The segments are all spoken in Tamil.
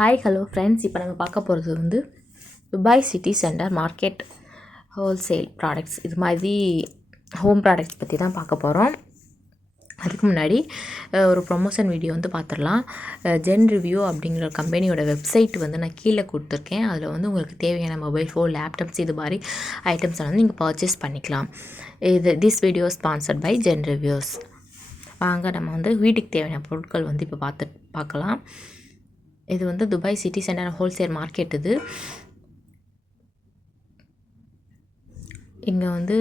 ஹாய் ஹலோ ஃப்ரெண்ட்ஸ், இப்போ நம்ம பார்க்க போகிறது வந்து Dubai city centre market wholesale products. இது மாதிரி ஹோம் ப்ராடக்ட்ஸ் பற்றி தான் பார்க்க போகிறோம். அதுக்கு முன்னாடி ஒரு ப்ரொமோஷன் வீடியோ வந்து பார்த்துடலாம். ஜென் ரிவ்யூ அப்படிங்கிற கம்பெனியோட வெப்சைட் வந்து நான் கீழே கொடுத்துருக்கேன். அதில் வந்து உங்களுக்கு தேவையான மொபைல் ஃபோன், லேப்டாப்ஸ் இது மாதிரி ஐட்டம்ஸ் வந்து நீங்கள் பர்ச்சேஸ் பண்ணிக்கலாம். This video sponsored by Zen Reviews. வாங்க நம்ம வந்து வீட்டுக்கு தேவையான பொருட்கள் வந்து இப்போ பார்க்கலாம். இது வந்து Dubai city centre wholesale market. இது இங்கே வந்து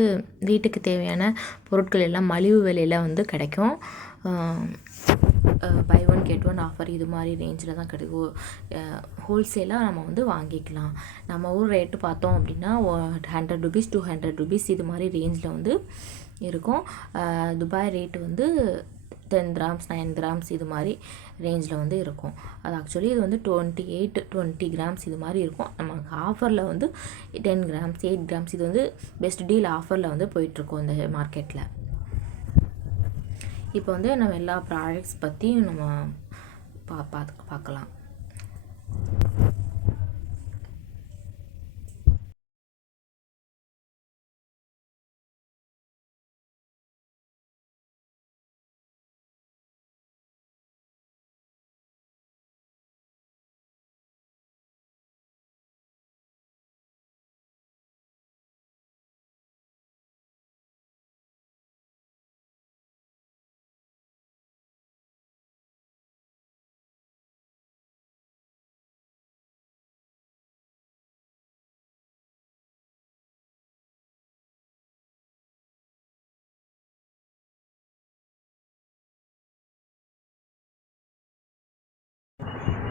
வீட்டுக்கு தேவையான பொருட்கள் எல்லாம் மலிவு விலையில் வந்து கிடைக்கும். Buy one get one offer இது மாதிரி ரேஞ்சில் தான் கிடைக்கும். ஹோல்சேலாக நம்ம வந்து வாங்கிக்கலாம். நம்ம ஊர் ரேட்டு பார்த்தோம் அப்படின்னா 100 ருபீஸ் 200 ருபீஸ் இது மாதிரி ரேஞ்சில் வந்து இருக்கும். துபாய் ரேட்டு வந்து 10 கிராம்ஸ் 9 கிராம்ஸ் இது மாதிரி ரேஞ்சில் வந்து இருக்கும். அது ஆக்சுவலி இது வந்து 20 கிராம்ஸ் இது மாதிரி இருக்கும். நமக்கு ஆஃபரில் வந்து 10 கிராம்ஸ் 8 கிராம்ஸ் இது வந்து பெஸ்ட் டீல் ஆஃபரில் வந்து போயிட்டுருக்கோம் இந்த மார்க்கெட்டில். இப்போ வந்து நம்ம எல்லா ப்ராடக்ட்ஸ் பற்றியும் நம்ம பார்க்கலாம்.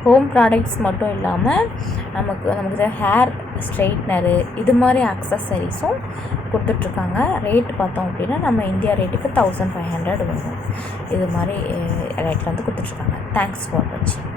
ஹோம் ப்ராடக்ட்ஸ் மட்டும் இல்லாமல் நமக்கு ஹேர் ஸ்ட்ரெயிட்னரு இது மாதிரி அக்சசரிஸும் கொடுத்துட்ருக்காங்க. ரேட்டு பார்த்தோம் அப்படின்னா நம்ம இந்தியா ரேட்டுக்கு 1500 வரும். இது மாதிரி ரேட்டில் வந்து கொடுத்துட்ருக்காங்க. தேங்க்ஸ் ஃபார் வாட்சிங்.